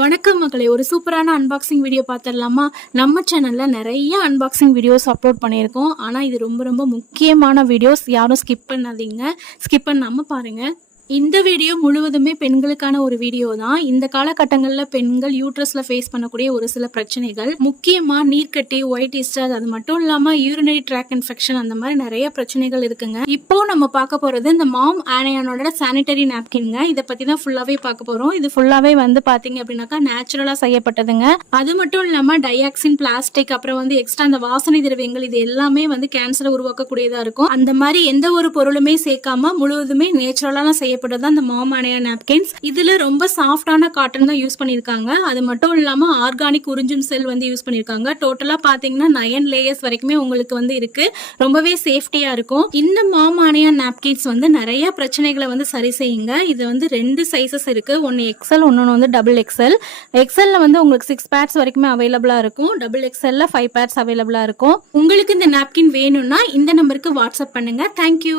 வணக்கம் மக்களே, ஒரு சூப்பரான அன்பாக்சிங் வீடியோ பார்த்துடலாமா? நம்ம சேனல்ல நிறைய அன்பாக்சிங் வீடியோஸ் அப்லோட் பண்ணியிருக்கோம். ஆனால் இது ரொம்ப ரொம்ப முக்கியமான வீடியோஸ். யாரும் ஸ்கிப் பண்ணாதீங்க, ஸ்கிப் பண்ணாமல் பாருங்கள். இந்த வீடியோ முழுவதுமே பெண்களுக்கான ஒரு வீடியோ தான். இந்த காலகட்டங்களில் பெண்கள் யூட்ரஸ்ல ஃபேஸ் பண்ணக்கூடிய ஒரு சில பிரச்சனைகள், முக்கியமா நீர்க்கட்டி, ஒயிட் டிஸ்சார்ஜ், அது மட்டும் இல்லாம யூரினரி ட்ராக் இன்ஃபெக்ஷன், அந்த மாதிரி நிறைய பிரச்சனைகள் இருக்குங்க. இப்போ நம்ம பார்க்க போறது இந்த மாம் ஆனையானோட சானிட்டரி நாப்கின்ங்க. இதை பத்தி தான் ஃபுல்லாவே பார்க்க போறோம். இது ஃபுல்லாவே வந்து பாத்தீங்க அப்படின்னாக்கா நேச்சுரலா செய்யப்பட்டதுங்க. அது மட்டும் இல்லாம டையாக்சின், பிளாஸ்டிக், அப்புறம் வந்து எக்ஸ்ட்ரா அந்த வாசனை திரவியங்கள், இது எல்லாமே வந்து கேன்சரை உருவாக்கக்கூடியதா இருக்கும். அந்த மாதிரி எந்த ஒரு பொருளுமே சேர்க்காம முழுவதுமே நேச்சுரலா செய்யப்பட்டது இந்த மாம் ஆனையா நாப்கின்ஸ். இதுல ரொம்ப சாஃப்டான காட்டன் தான் யூஸ் பண்ணிருக்காங்க. அது மட்டும் இல்லாம ஆர்கானிக் உறிஞ்சும் செல் வந்து யூஸ் பண்ணிருக்காங்க. டோட்டலா பாத்தீங்கன்னா 9 லேயர்ஸ் வரைக்குமே உங்களுக்கு வந்து இருக்கு. ரொம்பவே சேஃப்டியா இருக்கும். இந்த மாம் ஆனையா நாப்கின்ஸ் வந்து நிறைய பிரச்சனைகளை வந்து சரி செய்யுங்க. இது வந்து 2 சைசஸ் இருக்கு. ஒன்னு எக்ஸ்எல், ஒன்னு வந்து டபுள் எக்ஸ்எல். எக்ஸ்எல்ல வந்து உங்களுக்கு 6 பேட்ஸ் வரைக்குமே அவைலபிளா இருக்கும். டபுள் எக்ஸ்எல்ல 5 பேட்ஸ் அவைலபிளா இருக்கும். உங்களுக்கு இந்த நாப்கின் வேணும்னா இந்த நம்பருக்கு வாட்ஸ்அப் பண்ணுங்க. தேங்க்யூ.